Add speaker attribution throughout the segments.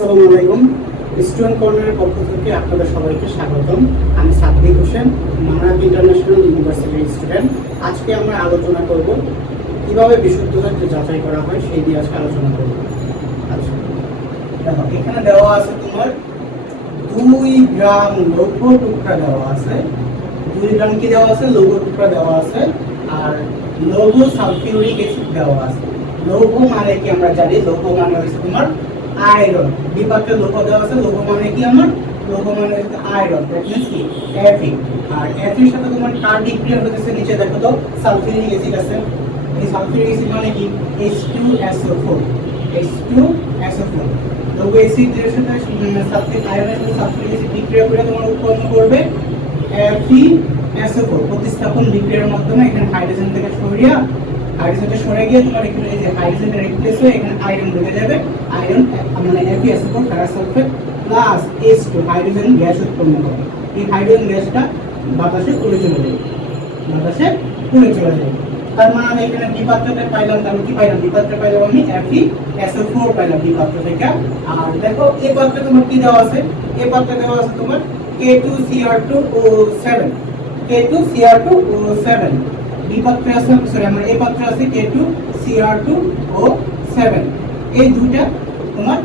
Speaker 1: আসসালামু আলাইকুম। স্টুডেন্ট কর্নারের পক্ষ থেকে আপনাদের সবাইকে স্বাগতম। আমি সাদ্দিক হোসেন মানাব ইন্টারন্যাশনাল ইউনিভার্সিটির স্টুডেন্ট। আজকে আমরা আলোচনা করব কীভাবে বিশুদ্ধতাকে যাচাই করা হয়, সেই নিয়ে আজকে আলোচনা করব। আচ্ছা। দেখো, এখানে দেওয়া আছে তোমার দুই গ্রাম লৌহ টুকরা দেওয়া আছে। দুই গ্রাম কি দেওয়া আছে? লৌহ টুকরা দেওয়া আছে। আর লৌহ সালফিউরিক অ্যাসিড দেওয়া আছে। লৌহ মানে কি আমরা জানি? লৌহ মানে হচ্ছে তোমার আয়রন বিপাকে লৌহ দেওয়া আছে লৌহ মানে কি আমার? লৌহ মানে আয়রন দ্যাট কি? Fe আর এর সাথে তোমার কার বিক্রিয়া হতেছে নিচে দেখো তো সালফিউরিক অ্যাসিড আছে। এই সালফিউরিক অ্যাসিড মানে কি? H2SO4 H2SO4 লৌহ অ্যাসিডের সাথে সালফিউরিক আয়রনের সাথে সালফিউরিক অ্যাসিড বিক্রিয়া করে তোমার উৎপন্ন করবে FeSO4 প্রতিস্থাপন বিক্রিয়ার মাধ্যমে, এখানে হাইড্রোজেন থেকে সরিয়া হাইড্রোজেনটা সরে গিয়ে তোমার এখানে এই যে হাইড্রোজেন রিপ্লেস হয়ে এখানে আয়রন ঢুকে যাবে। আয়রন মানে FeSO4 ferrous sulphate plus H2 hydrogen gas উৎপন্ন হবে এই হাইড্রোজেন গ্যাসটা বাতাসে উড়ে চলে যাবে। বাতাসে উড়ে চলে যাবে। তার মানে আমি এখানে বিপাত্রতে পাইলাম, তাহলে কি পাইলাম? বিপাত্রে পাইলাম আমি FeSO4 পাইলাম বিপাত্র থেকে। আর দেখো এই পাত্রে তোমার কি দেওয়া আছে? এই পাত্রে দেওয়া আছে তোমার K2Cr2O7 K2Cr2O7 বি পাত্রে আছে সরি আমার এই পাত্রে আছে K2Cr2O7 এই দুইটা তোমার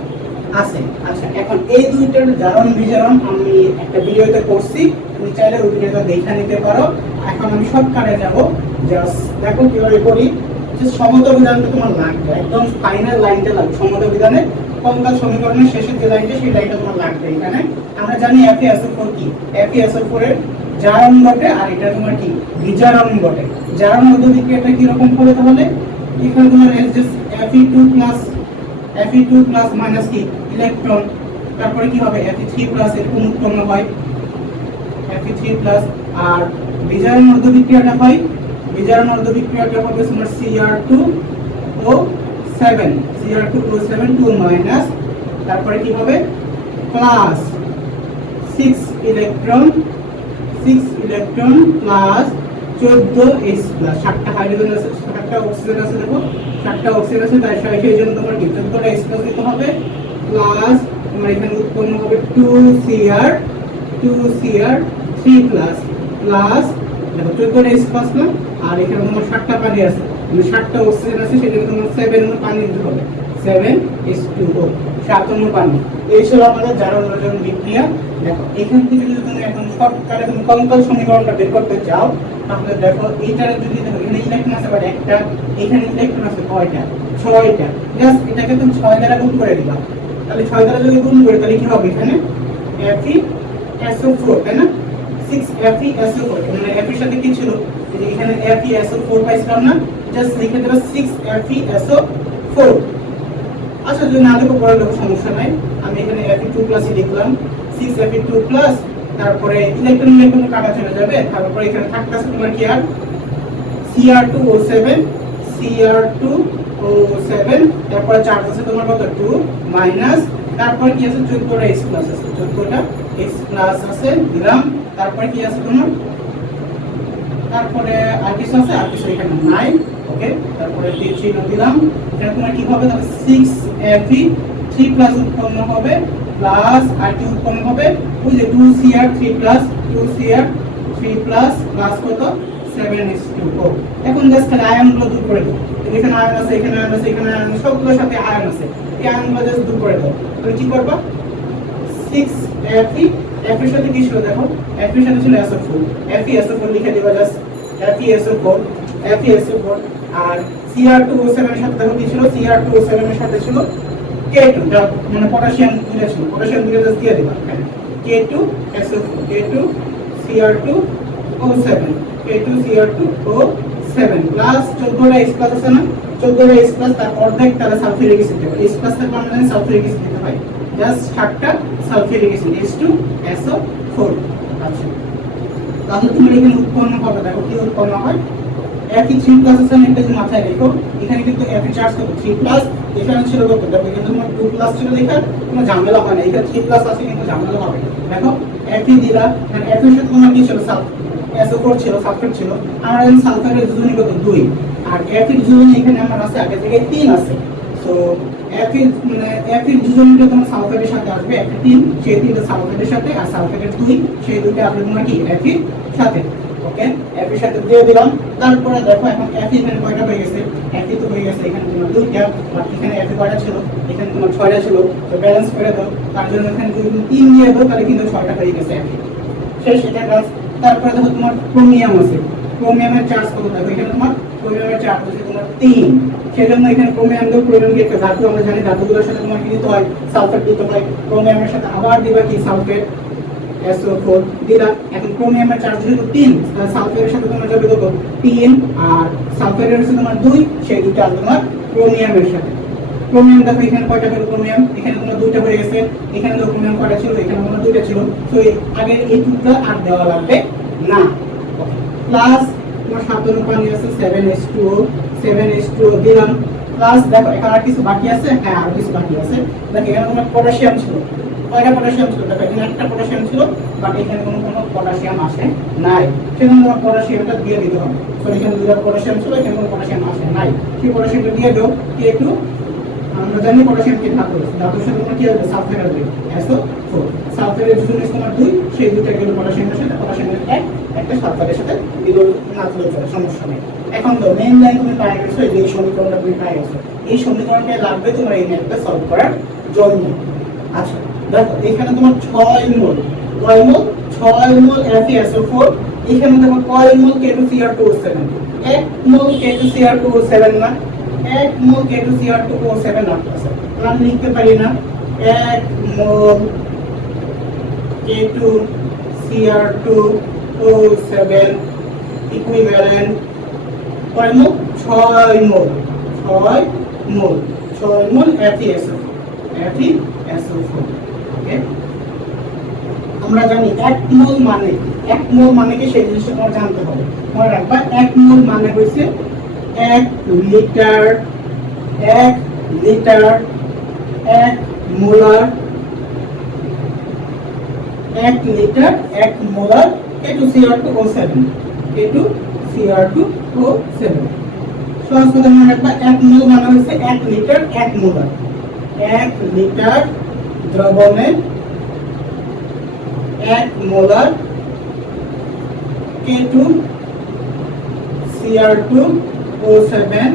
Speaker 1: আছে। আচ্ছা এখন এই দুইটার জারণ বিজারণ আমি একটা ভিডিওতে করছি। তুমি চাইলে ওই ভিডিওটা দেখে নিতে পারো। এখন আমি শর্টকাটে যাব। জাস্ট দেখো কীভাবে করি। যে সমত বিধানটা তোমার লাগবে। একদম ফাইনাল লাইনটা লাগবে, সমত বিধানে কঙ্কাল সমীকরণের শেষের যে লাইনটা সেই লাইনটা তোমার লাগবে এখানে। আমরা জানি FeSO4 কি? FeSO4 এর জারণ ঘটে আর এটা তোমার কি? বিজারণ ঘটে জারণ মধ্যবিক্রিয়াটা কি রকম হবে তাহলে? এখানে তোমার just Fe2 plus Fe2 plus minus কি? ইলেকট্রন তারপরে কি হবে? Fe3 প্লাস এরকম উৎপন্ন হয়? Fe3 প্লাস আর বিজারণ মধ্যবিক্রিয়াটা হয়? বিজারণ মধ্যবিক্রিয়াটা হবে তোমার Cr2 ও 7 Cr2 ও 7 2 মাইনাস তারপরে কি হবে? Plus 6 electron 6 electron plus 14 H plus সাতটা হাইড্রোজেন আছে, সাতটা অক্সিজেন আছে, দেখো, সাতটা অক্সিজেন আছে, তাই সেই সেই জন্য তোমার কি? 14টা H প্লাস দিতে হবে প্লাস তোমার এখানে উৎপন্ন হবে 2 Cr 2 Cr 3 প্লাস প্লাস দেখো 14টা H প্লাস না, আর এখানে তোমার সাতটা পানি আছে মানে সাতটা অক্সিজেন আছে সেখানে তোমার 7 নম্বর পানি দিতে হবে। 7 H2O সাত নম্বর পানি। এই আমাদের জারণ রজন বিক্রিয়া, দেখো, এখান থেকে যদি তুমি এখন শর্টকাটে তুমি কঙ্কাল সমীকরণটা বের করতে চাও, তাহলে দেখো, এইটারে যদি দেখো, এখানে ইলেকট্রন আছে বাট একটা, এখানে ইলেকট্রন আছে, কয়টা? ছয়টা। জাস্ট এটাকে তুমি ছয় দ্বারা গুণ করে দিবা। তাহলে ছয় দ্বারা যদি গুণ করে, তাহলে কি হবে এখানে? Fe SO4 তাই না? 6 Fe SO4 মানে Fe সাথে কি ছিল? এখানে Fe SO4 পাইছিলাম না জাস্ট লিখে দেবা 6 Fe SO4 আচ্ছা যদি না পরে লিখো সমস্যা নাই। আমি এখানে Fe2 প্লাসই লিখলাম। 6 Fe2 প্লাস তারপরে ইলেকট্রন ইলেকট্রন কাটা চলে যাবে। তারপরে এখানে থাকতেছে তোমার কি আর? Cr2O7 Cr2O7 তারপরে চার্জ আছে তোমার কত? টু মাইনাস তারপর কি আছে? 14টা H প্লাস আছে। 14টা H প্লাস আছে, দিলাম। তারপরে কি আছে তোমার? তারপরে আর কিছু আছে? আর কিছু এখানে নাই। ওকে? তারপরে টি চিহ্ন দিলাম। এটা তোমার কি হবে? তাহলে 6 Fe 3 প্লাস উৎপন্ন হবে প্লাস আর কি উৎপন্ন হবে? ওই যে 2 Cr 3 plus 2 Cr 3 plus plus কত? 7h2O এখন জাস্ট আয়নগুলো দূর করে দাও। এখানে আয়ন আছে, এখানে আয়ন আছে, এখানে আয়ন আছে, সবগুলোর সাথে আয়ন আছে। এই আয়নগুলো জাস্ট দূর করে দাও। তাহলে কি করবা? 6 Fe F এর সাথে কি ছিল দেখো? F এর সাথে ছিল SO4 Fe SO4 লিখে দিবা just Fe SO4 Fe SO4 আর Cr2O7 এর সাথে দেখো কি ছিল? Cr2O7 এর সাথে ছিল K2 যা মানে পটাশিয়াম দুটো ছিল। পটাশিয়াম জাস্ট দিয়ে দিবা K2 SO4 K2 Cr2O7 K2 Cr2O7 plus 14টা H plus আছে না? 14টা H প্লাস তার অর্ধেক তাহলে সালফিউরিক অ্যাসিড দেবে। H প্লাস থাকলে আমরা জানি সালফিউরিক অ্যাসিড দিতে হয়। জাস্ট সাতটা সালফিউরিক অ্যাসিড H2SO4 আচ্ছা। তাহলে তুমি এখানে উৎপন্ন হবে দেখো কি উৎপন্ন হয়? Fe3 প্লাস আছে এটা মাথায় রেখো। এখানে কিন্তু Fe চার্জ কত 3 প্লাস এখানে ছিল কত এখানে তোমার 2 প্লাস ছিল লেখা, কোনো ঝামেলা হয় না। এখানে 3 প্লাস আছে, কিন্তু ঝামেলা হবে দেখো Fe দিলা কারণ Fe এর সাথে তোমার কি ছিল? সালফ SO4 ছিল সালফেট ছিল। আমরা জানি সালফারের যোজনী কত? 2 আর Fe এর যোজনী এখানে আমার আছে, আগে থেকে 3 আছে। সো এফি মানে এফি দুজনটা তোমার সালফেটের সাথে আসবে। এফি তিন সেই তিনটা সালফেটের সাথে, আর সালফেটের দুই, সেই দুইটা আসবে তোমার কি? এফির সাথে। ওকে? এফির সাথে দিয়ে দিলাম। তারপরে দেখো, এখন এফি এখানে কয়টা হয়ে গেছে? এফি তো হয়ে গেছে, এখানে তোমার দুইটা বাট এখানে এফি কয়টা ছিল? এখানে তোমার ছয়টা ছিল। তো ব্যালেন্স করে দাও। তার জন্য এখানে যদি তিন দিয়ে দাও, তাহলে কিন্তু ছয়টা হয়ে গেছে এফি শেষ, এটা কাজ তারপরে দেখো তোমার ক্রোমিয়াম আছে। ক্রোমিয়ামের চার্জ কত? দেখো এখানে তোমার ক্রোমিয়ামের চার্জ হচ্ছে তোমার তিন। সেজন্য এখানে ক্রোমিয়াম দেবো ক্রোমিয়াম কি একটা ধাতু আমরা জানি, ধাতুগুলোর সাথে তোমার কি দিতে হয়? সালফেট দিতে হয়। ক্রোমিয়ামের সাথে আবার দিবা কি? সালফেট SO4 দিলা এখন ক্রোমিয়ামের চার্জ যেহেতু তিন, তাহলে সালফেটের সাথে তোমার যাবে কত? তিন, আর সালফেটের সাথে তোমার দুই, সেই দুইটা আসবে তোমার ক্রোমিয়ামের সাথে। ক্রোমিয়াম দেখো, এখানে কয়টা হলো ক্রোমিয়াম এখানে তোমার দুইটা হয়ে গেছে। এখানে তো ক্রোমিয়াম কয়টা ছিল? এখানে তোমার দুইটা ছিল। তো আগে এই টুকটা আর দেওয়া লাগবে না। প্লাস তোমার সাত পানি আছে seven S two seven S two দিলাম। প্লাস দেখো, এখানে আর কিছু বাকি আছে? হ্যাঁ আর কিছু বাকি আছে। দেখো, এখানে তোমার পটাশিয়াম ছিল। কয়টা পটাশিয়াম ছিল? দেখো, এখানে একটা পটাশিয়াম ছিল বাট এখানে কোনো কোনো পটাশিয়াম আসে নাই। সেজন্য তোমার পটাশিয়ামটা দিয়ে দিতে হবে। তো এখানে দুটো পটাশিয়াম ছিল, এখানে কোনো পটাশিয়াম আসে নাই। সেই পটাশিয়ামটা দিয়ে দাও কি একটু, আমরা জানি পটাশিয়াম কি ধাতু। ধাতুর সাথে তোমার কি হবে? সালফেট আসবে অ্যাসো ফোর সালফেটের দুজন তোমার দুই, সেই দুইটা গেল পটাশিয়ামের সাথে পটাশিয়ামের এক, একটা সালফারের সাথে দিল না সমস্যা নেই। এখন তো মেইন লাইন তুমি পাই গেছো, এই যে সমীকরণটা তুমি পাই গেছো। এই সমীকরণটা লাগবে তোমার এই ম্যাথটা সলভ করার জন্য। আচ্ছা দেখো, এখানে তোমার ছয় মোল। কয় মোল? ছয় মোল FeSO4 এখানে দেখো, কয় মোল K2Cr2O7 এক মোল K2Cr2O7 না? এক মোল K2Cr2O7 লাগতেছে আমি লিখতে পারি না। এক মোল K2Cr2O7 ইকুইভ্যালেন্ট কয় মোল? ছয় মোল। ছয় মোল। ছয় মোল FeSO4 FeSO4 ওকে আমরা জানি এক মোল মানে এক মোল মানে কি সেই জিনিসটা তোমার জানতে হবে। মনে রাখবা, এক মোল মানে হইছে এক লিটার এক লিটার, এক মোলার, এক লিটার, এক molar K two Cr two O seven K two Cr two O seven সহজ কথা এক মোল মানে হচ্ছে এক লিটার, এক মোলার এক লিটার দ্রবণে এক molar K two Cr two O seven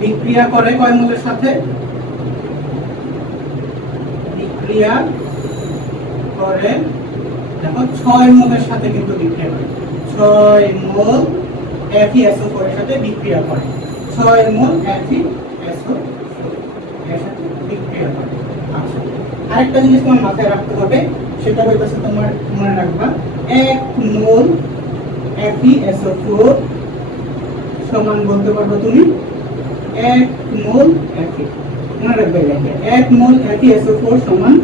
Speaker 1: বিক্রিয়া করে কয় মোলের সাথে? বিক্রিয়া করে, দেখো ছয় মোলের সাথে কিন্তু বিক্রিয়া করে। ছয় মোল এফিএসও ফোর সাথে বিক্রিয়া করে। ছয় মোল এফিএসও এর সাথে বিক্রিয়া করে। আচ্ছা আরেকটা জিনিস তোমার মাথায় রাখতে হবে, সেটা হইতেছে তোমার মনে রাখবা, এক মোল FeSO4 সমান বলতে পারব তুমি, এক মোল Fe মনে রাখবে এক মোল FeSO4 সমান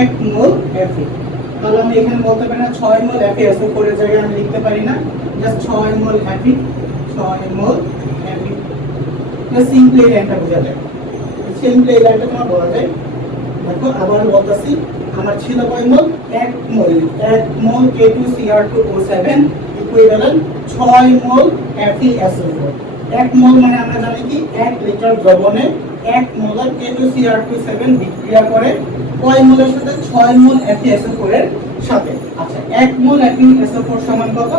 Speaker 1: এক মোল Fe তাহলে আমি এখানে বলতে পারি না, ছয় মোল FeSO4 এর জায়গায় আমি লিখতে পারি না জাস্ট ছয় মোল Fe ছয় মোল জাস্ট সিম্পলি এই লাইনটা বোঝা যায়। সিম্পলি এই লাইনটা তোমার বলা যায়। দেখো, আবার বলতেছি, আমার ছিল কয় মোল? এক মোল। এক mole K two Cr two O seven equivalent ছয় মোল FeSO4 এক মোল মানে আমরা জানি কি? এক লিটার দ্রবণে এক molar K two Cr two seven বিক্রিয়া করে কয় মোলের সাথে? ছয় মোল FeSO4 এর সাথে। আচ্ছা এক মোল FeSO4 সমান কত?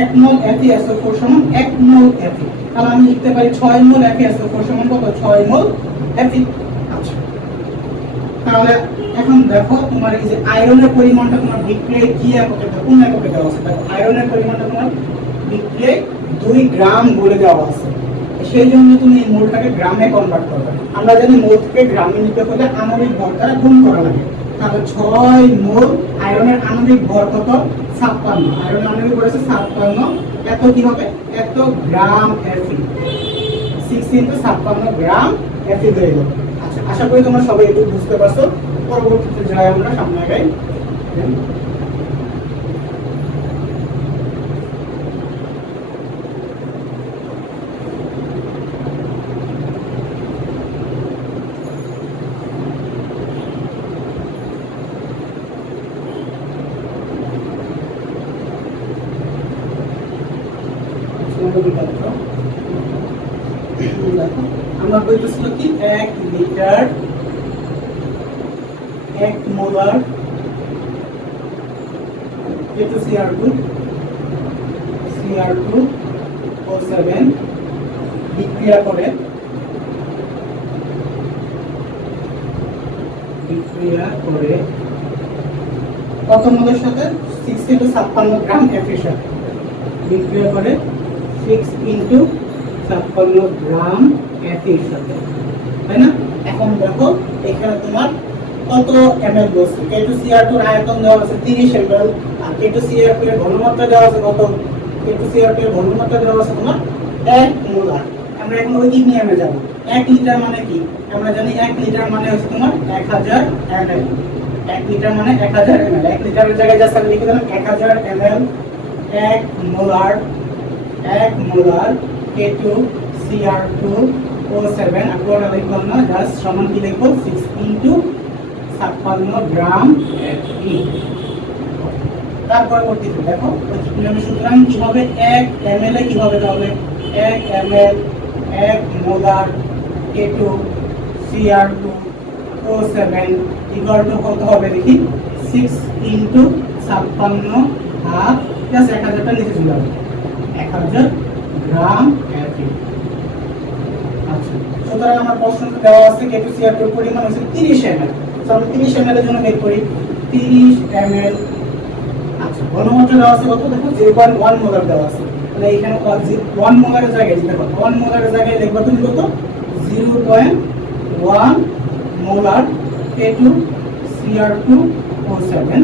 Speaker 1: এক মোল FeSO4 সমান এক মোল Fe তাহলে আমি লিখতে পারি ছয় মোল FeSO4 সমান কত? ছয় মোল Fe আচ্ছা তাহলে এখন দেখো তোমার এই যে আয়রনের পরিমাণটা তোমার বিক্রিয়ায় কি এককে কোন এককে দেওয়া আছে? দেখো, আয়রনের পরিমাণটা তোমার বিক্রিয়ায় দুই গ্রাম বলে দেওয়া আছে। সেই জন্য তুমি এই মোলটাকে গ্রামে কনভার্ট করবে আমরা জানি মোল থেকে গ্রামে নিতে হলে আণবিক ভর দ্বারা গুণ করা লাগে। তাহলে ছয় মোল আয়রনের আণবিক ভর কত? ছাপ্পান্ন। আয়রন আণবিক ভর আছে ছাপ্পান্ন। এত কি হবে? এত গ্রাম এফি সিক্স ইন্টু ছাপ্পান্ন গ্রাম এফি হয়ে গেল। আচ্ছা আশা করি তোমরা সবাই একটু বুঝতে পারছ। পরবর্তীতে যাই আমরা সামনে আগাই। কবিতা দেখো আমার বইটা কি? এক লিটার, এক molar Cr two Cr two O seven বিক্রিয়া করে। বিক্রিয়া করে কত মোলের সাথে সিক্সটি টু ছাপ্পান্ন গ্রাম এফিসিয়েন্ট বিক্রিয়া করে সিক্স ইন্টু ছাপ্পান্ন গ্রাম এফের সাথে, তাই না? এখন দেখো, এখানে তোমার কত এম এল বস্তু কে টু সিআর টুর আয়তন দেওয়া আছে তিরিশ এম এল আর কে টু সিআর টু এর ঘনমাত্রা দেওয়া আছে কত? কে টু সিআর টু এর ঘনমাত্রা দেওয়া আছে তোমার এক মোলার। আমরা এখন ওই নিয়মে যাব। এক লিটার মানে কি? আমরা জানি এক লিটার মানে হচ্ছে তোমার এক হাজার এম এল এক লিটার মানে এক হাজার এম এল এক লিটারের জায়গায় জাস্ট আমি লিখে দিলাম এক হাজার এম এল এক মোলার এক molar K two Cr two O seven আর পুরোটা লিখলাম না জাস্ট সমান কি লিখব সিক্স ইন্টু ছাপ্পান্ন গ্রাম ই। তার পরবর্তীতে দেখো সুতরাং কি হবে এক এম এল এ কি হবে? তাহলে এক এম এল এক molar K two Cr two O seven equal to কত হবে দেখি? সিক্স ইন্টু ছাপ্পান্ন, হাফ প্লাস এক হাজারটা নিচে চলে যাবে। এক হাজার গ্রাম আচ্ছা সুতরাং আমার প্রশ্নটা দেওয়া আছে কে টু সিআর টুর পরিমাণ হচ্ছে তিরিশ এম এল। তো তিরিশ এম এর জন্য বের করি। তিরিশ এম এল। আচ্ছা ঘনমাত্রা দেওয়া আছে কত? দেখো জিরো পয়েন্ট ওয়ান মোলার দেওয়া আছে। তাহলে এখানে ওয়ান মোলারের জায়গায় দেখো ওয়ান মোলারের জায়গায় লিখবা তুমি কত? Zero point one molar K two Cr two O seven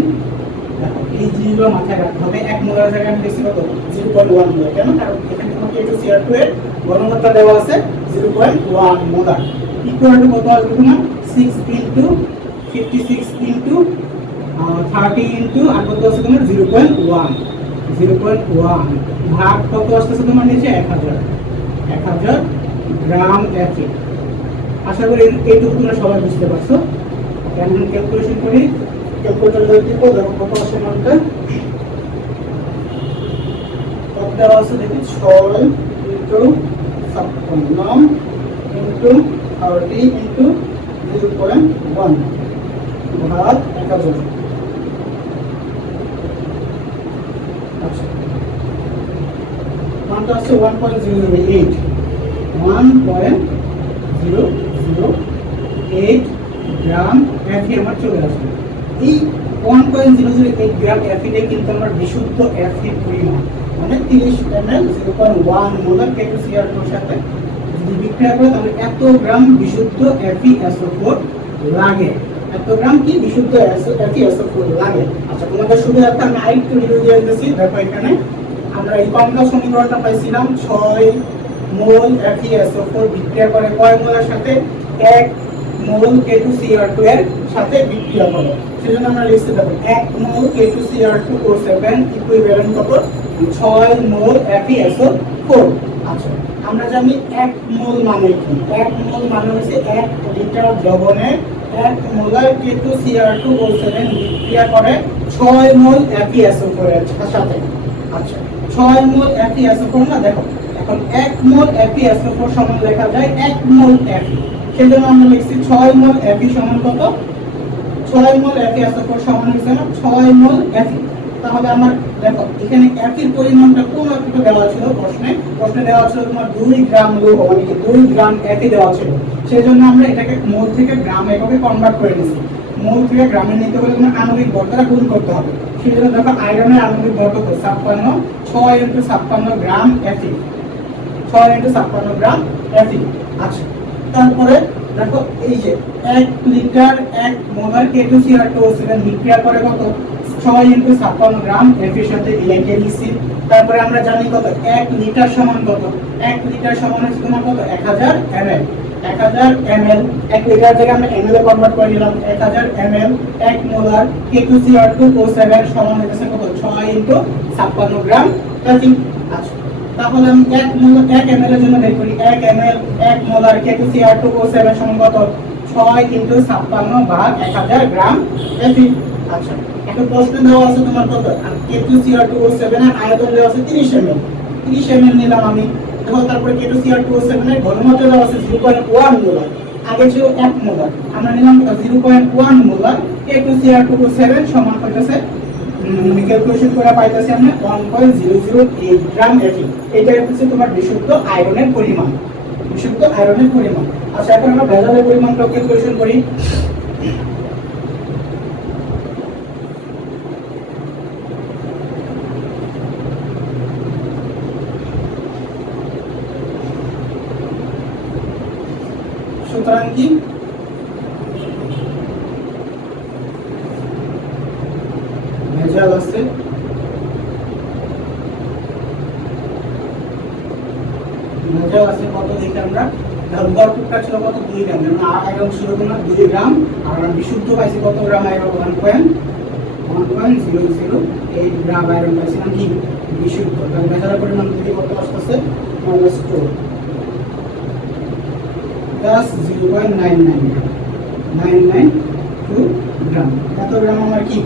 Speaker 1: এই জিনিসগুলো মাথায় রাখতে হবে। এক মোলার জায়গায় আমি লিখছি কত? জিরো পয়েন্ট ওয়ান মোলার কেন? কারণ এখানে তোমার কে টু সিআর টু এর ঘনমাত্রা দেওয়া আছে, zero point one molar equal to কত আসবে তোমার six into fifty six into thirty into আর কত আছে তোমার? Zero point one zero point one ভাগ কত আসতেছে তোমার নিচে? এক হাজার। এক হাজার গ্রাম এফে আশা করি এইটুকু তোমরা সবাই বুঝতে পারছ। এখন ক্যালকুলেশন করি কত আসে মানটা আছে দেখি, ছয় ইন্টু ছাপ্পান্ন into thirty into zero point one. ভাগ এক হাজার আচ্ছা। মানটা হচ্ছে one point zero eight. One point zero zero eight gram এফি আমার চলে আসবে। এই one point zero zero eight gram এফিতে কিন্তু আমার বিশুদ্ধ এফির পরিমাণ মানে তিরিশ M L zero point one molar K two সাথে যদি বিক্রিয়া করে, তাহলে এত গ্রাম বিশুদ্ধ এফি এসও ফোর লাগে। এত গ্রাম কি বিশুদ্ধ এফি এসও ফোর লাগে? আচ্ছা তোমাদের সুবিধার্থে আমি আরেকটু রিভিউ দিয়ে দিতেছি। দেখো এখানে আমরা এই কমপ্লেক্স সমীকরণটা পাইছিলাম ছয় মোল FeSO4 বিক্রিয়া করে কয় মোলের সাথে? এক মোল K2Cr2 এর সাথে বিক্রিয়া করে। সেজন্য আমরা লিখতে পারি এক মোল K2Cr2O7 ইকুইভ্যালেন্ট কত 6 মোল FeSO4 আচ্ছা আমরা জানি এক মোল মানে কি? এক মোল মানে হচ্ছে এক লিটার দ্রবণে এক মোলার K2Cr2O7 বিক্রিয়া করে 6 মোল FeSO4 এর সাথে। আচ্ছা ছয় মোল FeSO4 না, দেখো, এখন এক মোল FeSO4 সমান লেখা যায় এক মোল Fe সেজন্য আমরা লিখছি ছয় মোল Fe সমান কত? ছয় মোল FeSO4 সমান হচ্ছে না? ছয় মোল Fe তাহলে আমার দেখো, এখানে এফির পরিমাণটা কোন একটু দেওয়া ছিল প্রশ্নে? প্রশ্নে দেওয়া ছিল তোমার দুই গ্রাম লৌহ মানে কি দুই গ্রাম এফি দেওয়া ছিল। সেই জন্য আমরা এটাকে মোল থেকে গ্রাম এককে কনভার্ট করে নিচ্ছি। মোল থেকে গ্রামে নিতে হলে তোমার আণবিক ভর দ্বারা গুণ করতে হবে। সেই জন্য দেখো আয়রনের আণবিক ভর কত? ছাপ্পান্ন। ছয় ইন্টু ছাপ্পান্ন গ্রাম এফি ছয় ইন্টু ছাপ্পান্ন গ্রাম এফি আচ্ছা তারপরে দেখো এই যে এক লিটার, এক মোলার কে টু সিআর বিক্রিয়া করে কত? ছয় ইন্টু ছাপ্পান্ন গ্রাম এফির সাথে ইলেকে লিখছি তারপরে আমরা জানি কত? এক লিটার সমান কত? এক লিটার সমান হচ্ছে তোমার কত? এক হাজার এম এল এক হাজার এম এল এক লিটার থেকে আমরা এম এল এ কনভার্ট করে নিলাম। এক হাজার এম এল এক molar K two Cr two O seven সমান হচ্ছে কত? ছয় ইন্টু ছাপ্পান্ন গ্রাম। আচ্ছা তাহলে আমি এক মোল এক এম এর জন্য বের করি। এক এম এল এক molar K two Cr two O seven কত ছয় ইন্টু ছাপ্পান্ন ভাগ এক হাজার গ্রাম এফি আচ্ছা এখন প্রশ্ন দেওয়া আছে তোমার কত? K two Cr two O seven এর আয়তন দেওয়া আছে তিরিশ এম এল তিরিশ এম এল নিলাম আমি। দেখো, তারপরে K two Cr two O seven এর ঘনমাত্রা দেওয়া আছে জিরো পয়েন্ট ওয়ান মোলার। আগে ছিল এক মোলার। আমরা নিলাম zero point one molar K two Cr two O seven সমান হইতেছে ক্যালকুলেশন করে পাইতেছি আমরা one point zero zero eight gram এফি এটা হচ্ছে তোমার বিশুদ্ধ আয়রনের পরিমাণ। বিশুদ্ধ আয়রনের পরিমাণ। আচ্ছা এখন আমরা ভেজালের পরিমাণটা ক্যালকুলেশন করি সুতরাং কি ভেজাল আছে ভেজাল আছে কত দেখি আমরা? গড়টুকটা ছিল কত? দুই গ্রাম। যেমন আয়রন ছিল তোমার দুই গ্রাম, আর আমরা বিশুদ্ধ পাইছি কত gram? Iron one point one point zero zero eight gram iron পাইছিলাম কি? বিশুদ্ধ। তাহলে ভেজালের পরিমাণ থেকে কত আসতেছে? Minus two plus zero point nine nine gram. Nine nine two gram. এত গ্রাম আমার কি?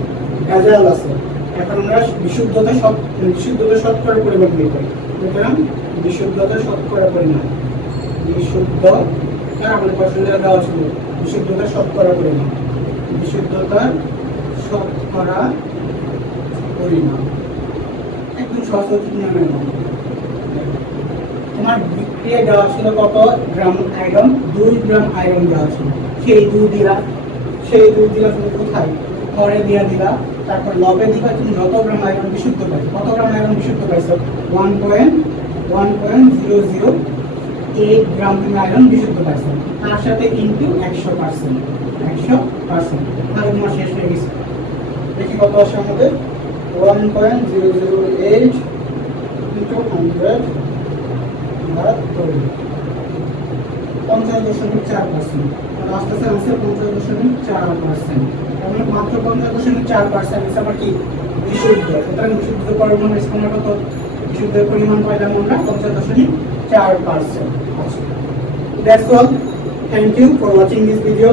Speaker 1: ভেজাল আছে। এখন আমরা বিশুদ্ধতা সব বিশুদ্ধতা শতকরা পরিমাণ বের করি। সুতরাং বিশুদ্ধতা শতকরা পরিমাণ। বিশুদ্ধ আর আমাদের প্রশ্নটা দেওয়া ছিল। বিশুদ্ধতা শতকরা পরিমাণ। বিশুদ্ধতার শতকরা পরিমাণ। একদম সহজ নিয়মের মতো তোমার বিক্রিয়া দেওয়া ছিল কত? গ্রাম আয়রন, দুই গ্রাম আয়রন দেওয়া ছিল। সেই দুই দিলা, সেই দুই দিলা তুমি কোথায়? ঘরে দিয়া দিলা। তারপর লবে দিবা, তুমি যত গ্রাম আয়রন বিশুদ্ধ পাইছো, কত গ্রাম আয়রন বিশুদ্ধ পাইছো? One point one point zero zero eight gram তুমি বিশুদ্ধ পাইছো। তার সাথে কিন্তু একশো পার্সেন্ট একশো পার্সেন্ট তাহলে তোমার গেছে। আমাদের? One point zero zero eight into পঞ্চাশ দশমিক চার পার্সেন্ট আস্তে আস্তে আছে পঞ্চাশ দশমিক চার পার্সেন্ট মানে মাত্র পঞ্চাশ দশমিক চার পার্সেন্ট আমার কি? বিশুদ্ধ। সুতরাং বিশুদ্ধ পরিমাণ স্থানে কত? বিশুদ্ধের পরিমাণ পাইলাম আমরা পঞ্চাশ দশমিক চার percent. That's all thank you for watching this video